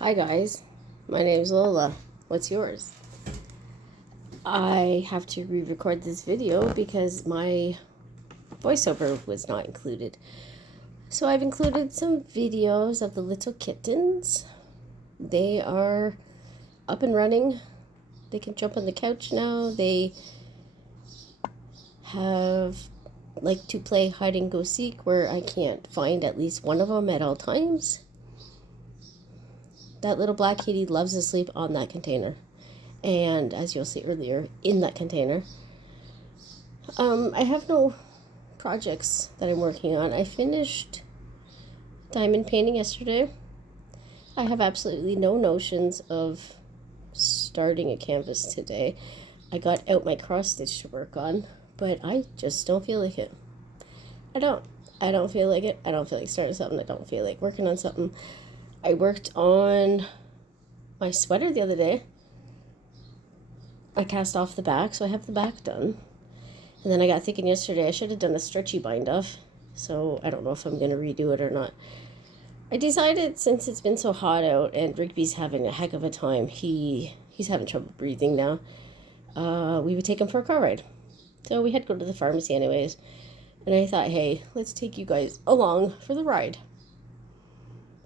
Hi guys, my name's Lola. What's yours? I have to re-record this video because my voiceover was not included. So I've included some videos of the little kittens. They are up and running. They can jump on the couch now. They have like to play hide and go seek where I can't find at least one of them at all times. That little black kitty loves to sleep on that container. And as you'll see earlier, in that container. I have no projects that I'm working on. I finished diamond painting yesterday. I have absolutely no notions of starting a canvas today. I got out my cross stitch to work on, but I just don't feel like it. I don't feel like it. I don't feel like starting something. I don't feel like working on something. I worked on my sweater the other day. I cast off the back, so I have the back done. And then I got thinking yesterday I should have done a stretchy bind off, so I don't know if I'm going to redo it or not. I decided since it's been so hot out and Rigby's having a heck of a time, he's having trouble breathing now, we would take him for a car ride. So we had to go to the pharmacy anyways. And I thought, hey, let's take you guys along for the ride.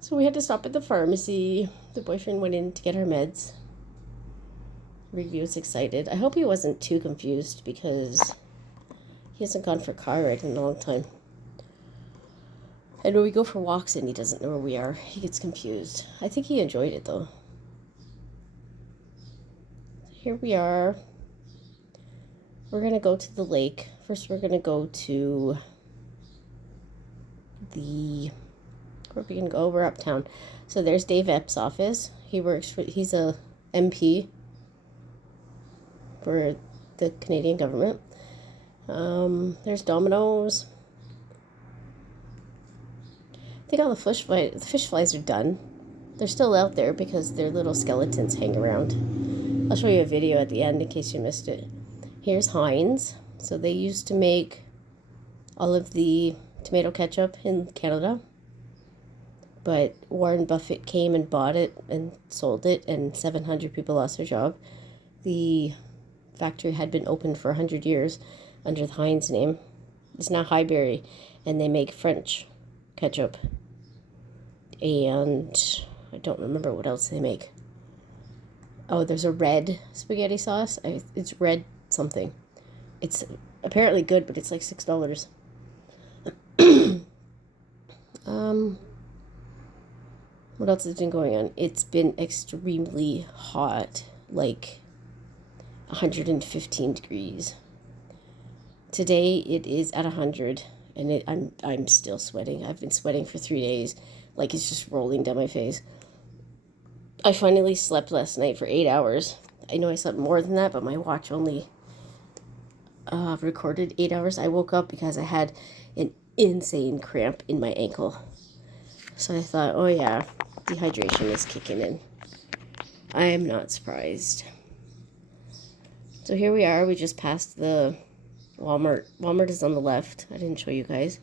So we had to stop at the pharmacy. The boyfriend went in to get our meds. Rigby was excited. I hope he wasn't too confused because he hasn't gone for a car ride in a long time. And when we go for walks and he doesn't know where we are, he gets confused. I think he enjoyed it though. Here we are. We're going to go to the lake. First we're going to go to where are we going to go? We're uptown. So there's Dave Epps' office. He's a MP for the Canadian government. There's Domino's. I think all the fish flies are done. They're still out there because their little skeletons hang around. I'll show you a video at the end in case you missed it. Here's Heinz. So they used to make all of the tomato ketchup in Canada. But Warren Buffett came and bought it and sold it, and 700 people lost their job. The factory had been open for 100 years under the Heinz name. It's now Highbury, and they make French ketchup. And I don't remember what else they make. Oh, there's a red spaghetti sauce. It's red something. It's apparently good, but it's like $6. What else has been going on? It's been extremely hot, like 115 degrees. Today it is at 100, and I'm still sweating. I've been sweating for 3 days, like it's just rolling down my face. I finally slept last night for 8 hours. I know I slept more than that, but my watch only recorded 8 hours. I woke up because I had an insane cramp in my ankle. So I thought, oh yeah, dehydration is kicking in. I am not surprised. So here we are. We just passed the Walmart. Walmart is on the left. I didn't show you guys.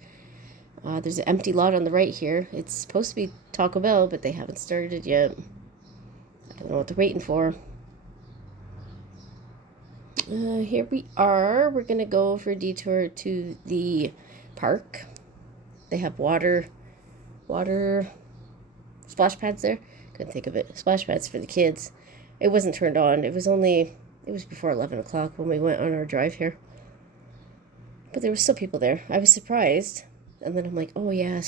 There's an empty lot on the right here. It's supposed to be Taco Bell, but they haven't started it yet. I don't know what they're waiting for. Here we are. We're going to go for a detour to the park. They have water splash pads there. Couldn't think of it. Splash pads for the kids. It wasn't turned on. It was before 11 o'clock when we went on our drive here. But there were still people there. I was surprised. And then I'm like, oh yeah,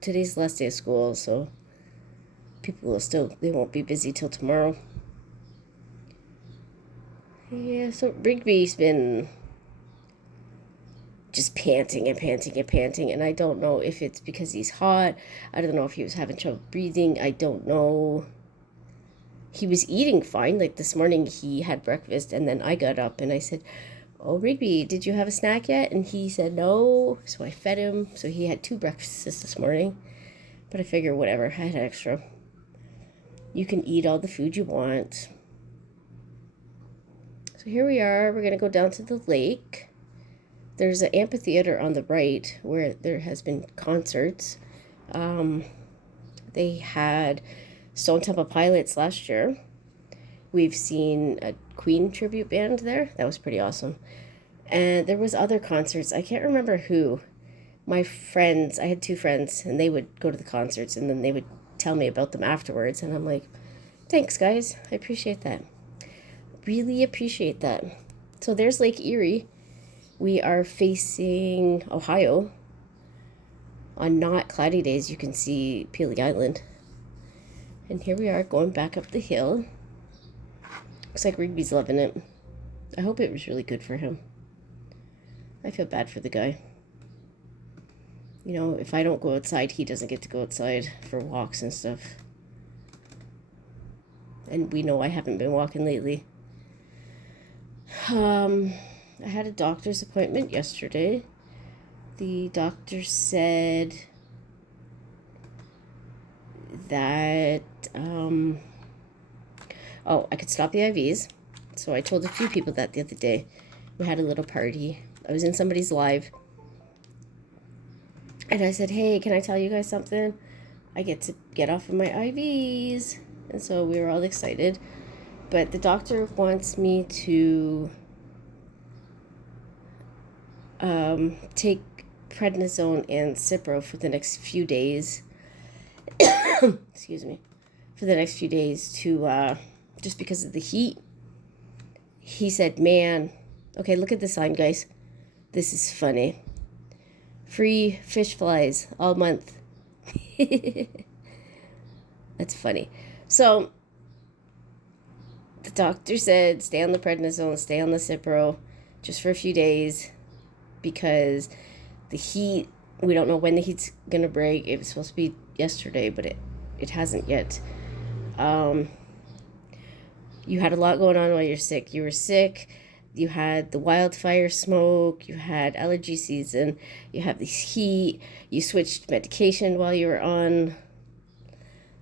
today's the last day of school, so people they won't be busy till tomorrow. Yeah, so Rigby's been just panting and panting and panting, and I don't know if it's because he's hot. I don't know if he was having trouble breathing. I don't know. He was eating fine. Like this morning he had breakfast, and then I got up and I said, oh, Rigby, did you have a snack yet? And he said no, so I fed him. So he had 2 breakfasts this morning, but I figured whatever, I had extra. You can eat all the food you want. So here we are. We're going to go down to the lake. There's an amphitheater on the right where there has been concerts. They had Stone Temple Pilots last year. We've seen a Queen tribute band there. That was pretty awesome. And there was other concerts. I can't remember who. My friends, I had 2 friends, and they would go to the concerts, and then they would tell me about them afterwards. And I'm like, thanks, guys. I appreciate that. Really appreciate that. So there's Lake Erie. We are facing Ohio. On not cloudy days, you can see Pelee Island. And here we are going back up the hill. Looks like Rigby's loving it. I hope it was really good for him. I feel bad for the guy. You know, if I don't go outside, he doesn't get to go outside for walks and stuff. And we know I haven't been walking lately. I had a doctor's appointment yesterday. The doctor said that, I could stop the IVs. So I told a few people that the other day. We had a little party. I was in somebody's live. And I said, hey, can I tell you guys something? I get to get off of my IVs. And so we were all excited. But the doctor wants me to take prednisone and Cipro for the next few days. Excuse me. For the next few days to, just because of the heat. He said, man, okay, look at the sign, guys. This is funny. Free fish flies all month. That's funny. So, the doctor said, stay on the prednisone, stay on the Cipro, just for a few days, because the heat, we don't know when the heat's going to break. It was supposed to be yesterday, but it hasn't yet. You had a lot going on while you're sick. You were sick. You had the wildfire smoke. You had allergy season. You have this heat. You switched medication while you were on.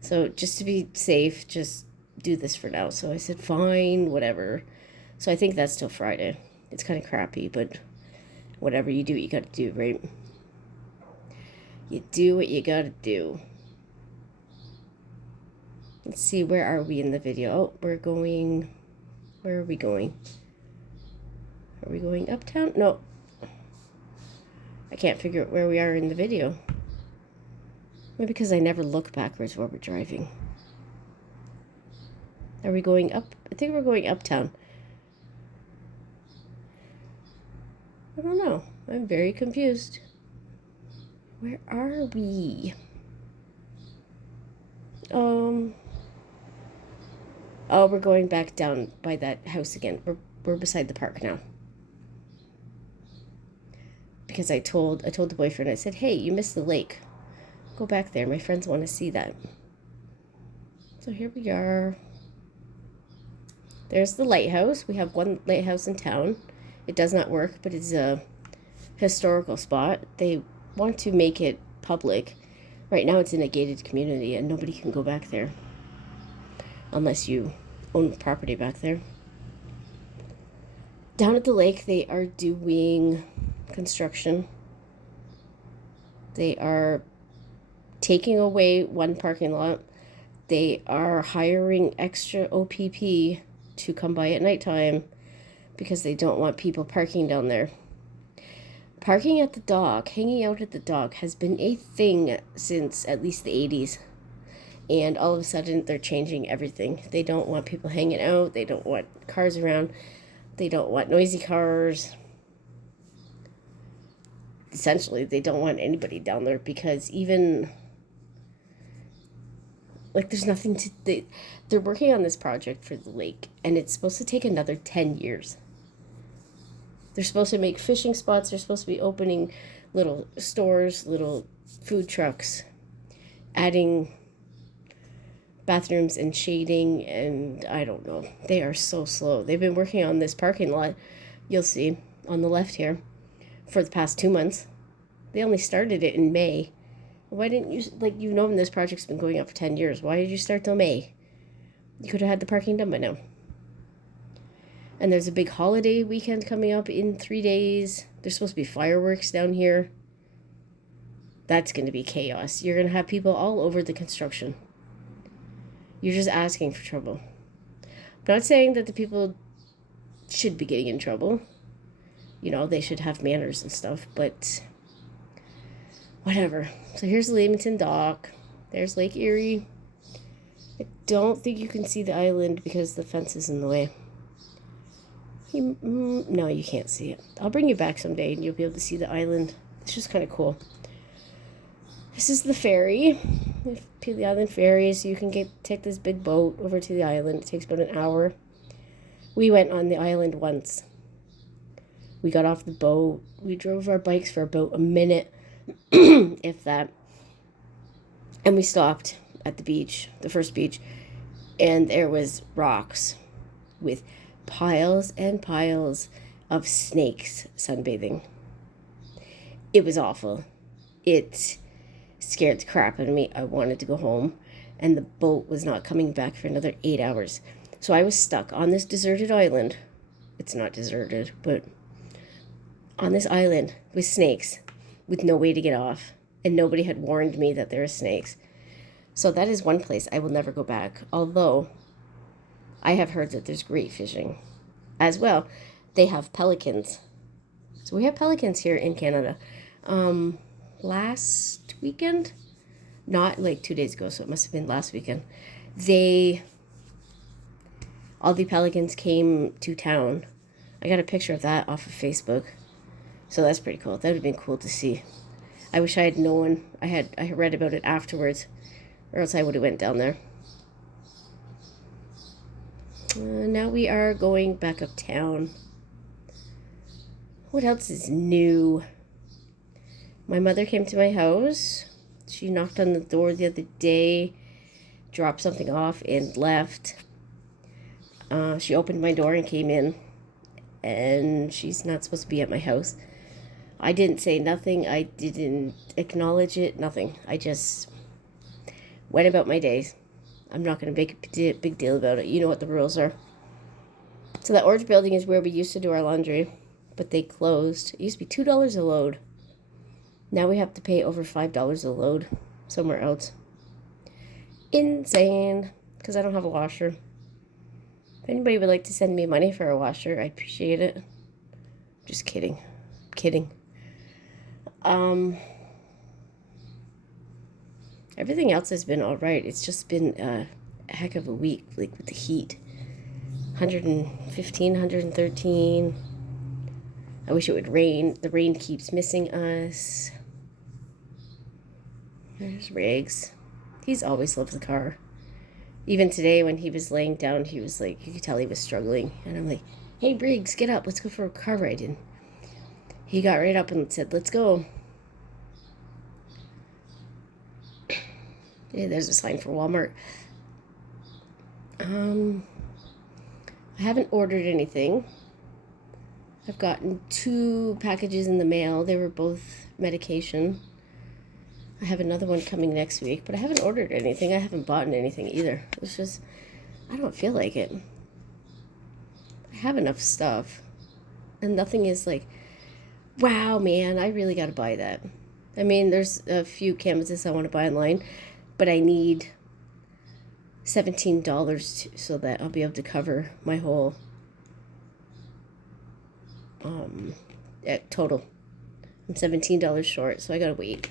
So just to be safe, just do this for now. So I said, fine, whatever. So I think that's till Friday. It's kind of crappy, but whatever you do, what you got to do, right? You do what you got to do. Let's see, where are we in the video? Oh, we're going, where are we going? Are we going uptown? No. I can't figure out where we are in the video. Maybe because I never look backwards while we're driving. Are we going up? I think we're going uptown. I don't know. I'm very confused. Where are we? Oh, we're going back down by that house again. We're beside the park now. Because I told the boyfriend, I said, hey, you missed the lake. Go back there. My friends want to see that. So here we are. There's the lighthouse. We have one lighthouse in town. It does not work, but it's a historical spot. They want to make it public. Right now it's in a gated community and nobody can go back there. Unless you own property back there. Down at the lake, they are doing construction. They are taking away one parking lot. They are hiring extra OPP to come by at nighttime because they don't want people parking down there. Parking at the dock, hanging out at the dock, has been a thing since at least the 80s. And all of a sudden, they're changing everything. They don't want people hanging out. They don't want cars around. They don't want noisy cars. Essentially, they don't want anybody down there because even, like, there's nothing to... They're working on this project for the lake, and it's supposed to take another 10 years. They're supposed to make fishing spots. They're supposed to be opening little stores, little food trucks, adding bathrooms and shading, and I don't know. They are so slow. They've been working on this parking lot, you'll see, on the left here, for the past 2 months. They only started it in May. Why didn't you, like, you've known this project's been going on for 10 years. Why did you start till May? You could have had the parking done by now. And there's a big holiday weekend coming up in 3 days. There's supposed to be fireworks down here. That's going to be chaos. You're going to have people all over the construction. You're just asking for trouble. I'm not saying that the people should be getting in trouble. You know, they should have manners and stuff, but whatever. So here's the Leamington Dock. There's Lake Erie. I don't think you can see the island because the fence is in the way. No, you can't see it. I'll bring you back someday and you'll be able to see the island. It's just kind of cool. This is the ferry. The island ferry, so you can take this big boat over to the island. It takes about an hour. We went on the island once. We got off the boat. We drove our bikes for about a minute, if that. And we stopped at the beach, the first beach, and there was rocks with piles and piles of snakes sunbathing. It was awful. It scared the crap out of me. I wanted to go home, and the boat was not coming back for another 8 hours. So I was stuck on this deserted island. It's not deserted, but on this island with snakes with no way to get off, and nobody had warned me that there are snakes. So that is one place I will never go back, although I have heard that there's great fishing as well. They have pelicans. So we have pelicans here in Canada. Last weekend, not like 2 days ago, so it must have been last weekend, all the pelicans came to town. I got a picture of that off of Facebook. So that's pretty cool. That would have been cool to see. I wish I had known. I read about it afterwards, or else I would have went down there. Now we are going back uptown. What else is new? My mother came to my house. She knocked on the door the other day, dropped something off, and left. She opened my door and came in, and she's not supposed to be at my house. I didn't say nothing. I didn't acknowledge it, nothing. I just went about my days. I'm not going to make a big deal about it. You know what the rules are. So that orange building is where we used to do our laundry, but they closed. It used to be $2 a load. Now we have to pay over $5 a load somewhere else. Insane, because I don't have a washer. If anybody would like to send me money for a washer, I'd appreciate it. Just kidding. Everything else has been all right. It's just been a heck of a week, like with the heat. 115, 113. I wish it would rain. The rain keeps missing us. There's Riggs. He's always loved the car. Even today when he was laying down, he was like, you could tell he was struggling. And I'm like, hey, Riggs, get up. Let's go for a car ride. And he got right up and said, let's go. Yeah, there's a sign for Walmart. I haven't ordered anything. I've gotten 2 packages in the mail. They were both medication. I have another one coming next week, but I haven't ordered anything. I haven't bought anything either. It's just, I don't feel like it. I have enough stuff, and nothing is like, wow, man, I really got to buy that. I mean, there's a few canvases I want to buy online, but I need $17 so that I'll be able to cover my whole total. I'm $17 short, so I gotta wait,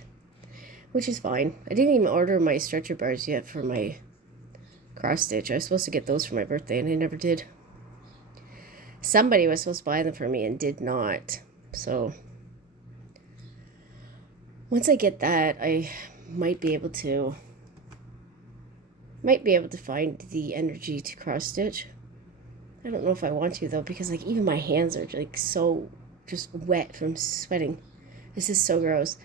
which is fine. I didn't even order my stretcher bars yet for my cross stitch. I was supposed to get those for my birthday, and I never did. Somebody was supposed to buy them for me and did not. So once I get that, I might be able to find the energy to cross stitch. I don't know if I want to though, because like even my hands are like so just wet from sweating. This is so gross.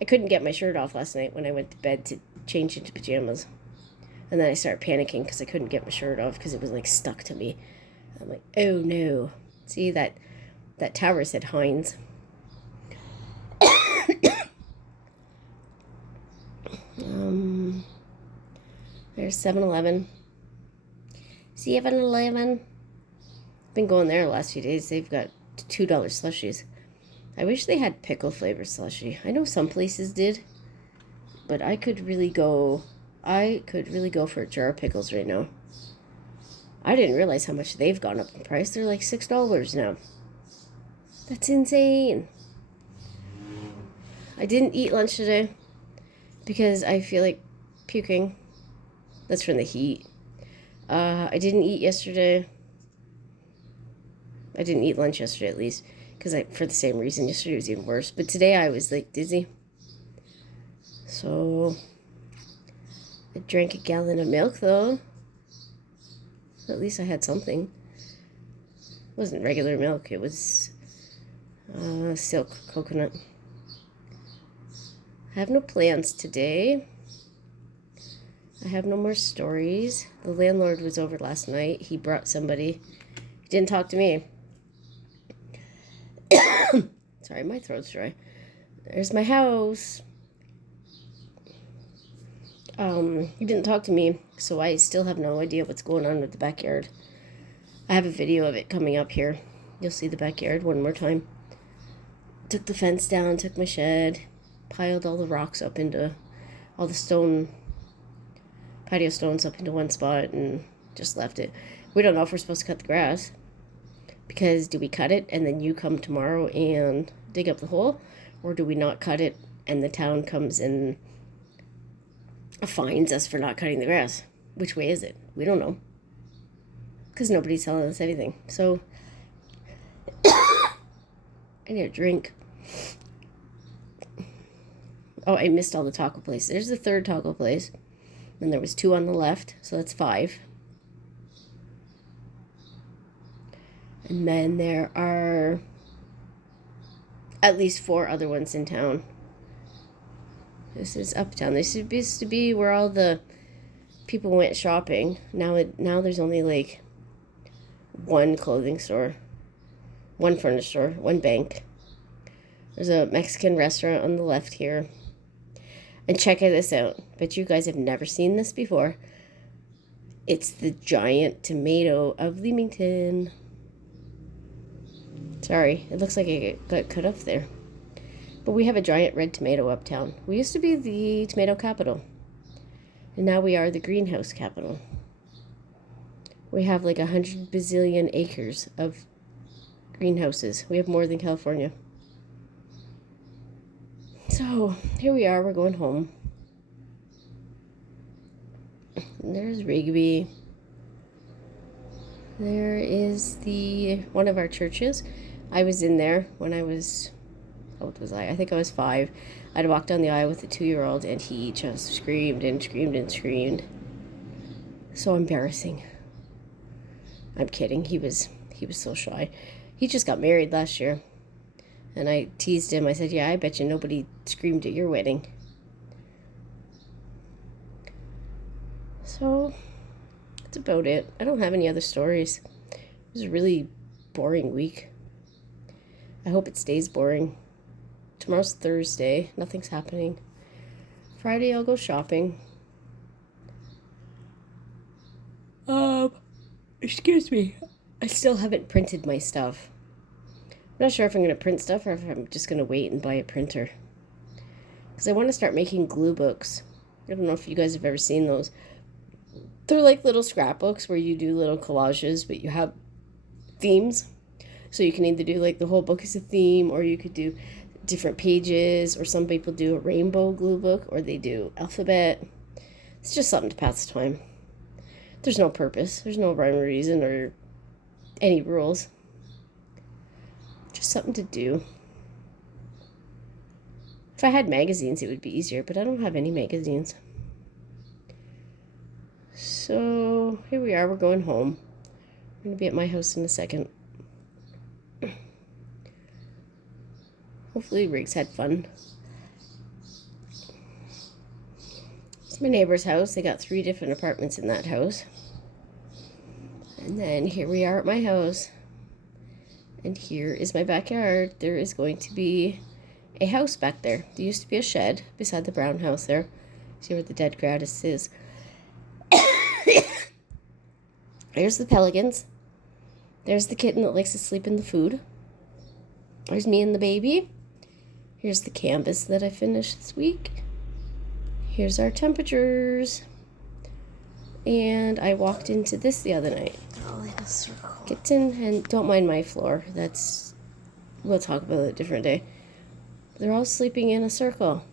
I couldn't get my shirt off last night when I went to bed to change into pajamas. And then I started panicking because I couldn't get my shirt off because it was like stuck to me. I'm like, oh no. See, that tower said Heinz. There's 7-Eleven. 7-Eleven. Been going there the last few days. They've got $2 slushies. I wish they had pickle flavor slushie. I know some places did, but I could really go I could really go for a jar of pickles right now. I didn't realize how much they've gone up in price. They're like $6 now. That's insane. I didn't eat lunch today because I feel like puking. That's from the heat. I didn't eat yesterday. I didn't eat lunch yesterday, at least, because for the same reason. Yesterday was even worse. But today I was like dizzy. So I drank a gallon of milk, though. At least I had something. It wasn't regular milk. It was silk coconut. I have no plans today. I have no more stories. The landlord was over last night. He brought somebody. He didn't talk to me. Sorry, my throat's dry. There's my house. He didn't talk to me, so I still have no idea what's going on with the backyard. I have a video of it coming up here. You'll see the backyard one more time. Took the fence down, took my shed, piled all the rocks up into all the patio stones up into one spot, and just left it. We don't know if we're supposed to cut the grass, because do we cut it and then you come tomorrow and dig up the hole, or do we not cut it and the town comes and fines us for not cutting the grass? Which way is it? We don't know, because nobody's telling us anything. So I need a drink. Oh, I missed all the taco places. There's the third taco place. And there was 2 on the left, so that's 5. And then there are at least 4 other ones in town. This is uptown. This used to be where all the people went shopping. Now there's only like 1 clothing store, 1 furniture store, 1 bank. There's a Mexican restaurant on the left here. And check this out. Bet you guys have never seen this before. It's the giant tomato of Leamington. Sorry, it looks like it got cut off there. But we have a giant red tomato uptown. We used to be the tomato capital. And now we are the greenhouse capital. We have like 100 bazillion acres of greenhouses. We have more than California. So, here we are. We're going home. And there's Rigby. There is one of our churches. I was in there when I was, how old was I? I think I was 5. I'd walked down the aisle with a 2-year-old, and he just screamed and screamed and screamed. So embarrassing. I'm kidding. He was so shy. He just got married last year. And I teased him. I said, yeah, I bet you nobody screamed at your wedding. So, that's about it. I don't have any other stories. It was a really boring week. I hope it stays boring. Tomorrow's Thursday. Nothing's happening. Friday, I'll go shopping. Excuse me. I still haven't printed my stuff. I'm not sure if I'm going to print stuff or if I'm just going to wait and buy a printer. Because I want to start making glue books. I don't know if you guys have ever seen those. They're like little scrapbooks where you do little collages, but you have themes. So you can either do like the whole book as a theme, or you could do different pages, or some people do a rainbow glue book, or they do alphabet. It's just something to pass the time. There's no purpose. There's no rhyme or reason or any rules. Just something to do. If I had magazines, it would be easier, but I don't have any magazines. So, here we are. We're going home. I'm going to be at my house in a second. Hopefully Riggs had fun. It's my neighbor's house. They got 3 different apartments in that house. And then here we are at my house. And here is my backyard. There is going to be a house back there. There used to be a shed beside the brown house there. See where the dead grass is. There's the pelicans. There's the kitten that likes to sleep in the food. There's me and the baby. Here's the canvas that I finished this week. Here's our temperatures. And I walked into this the other night. They're all in a circle. Kitten, and don't mind my floor. We'll talk about it a different day. They're all sleeping in a circle.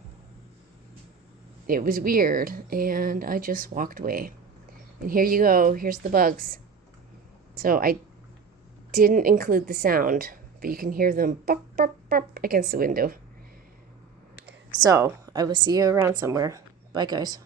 It was weird, and I just walked away. And here you go. Here's the bugs. So I didn't include the sound, but you can hear them burp, burp, burp against the window. So I will see you around somewhere. Bye, guys.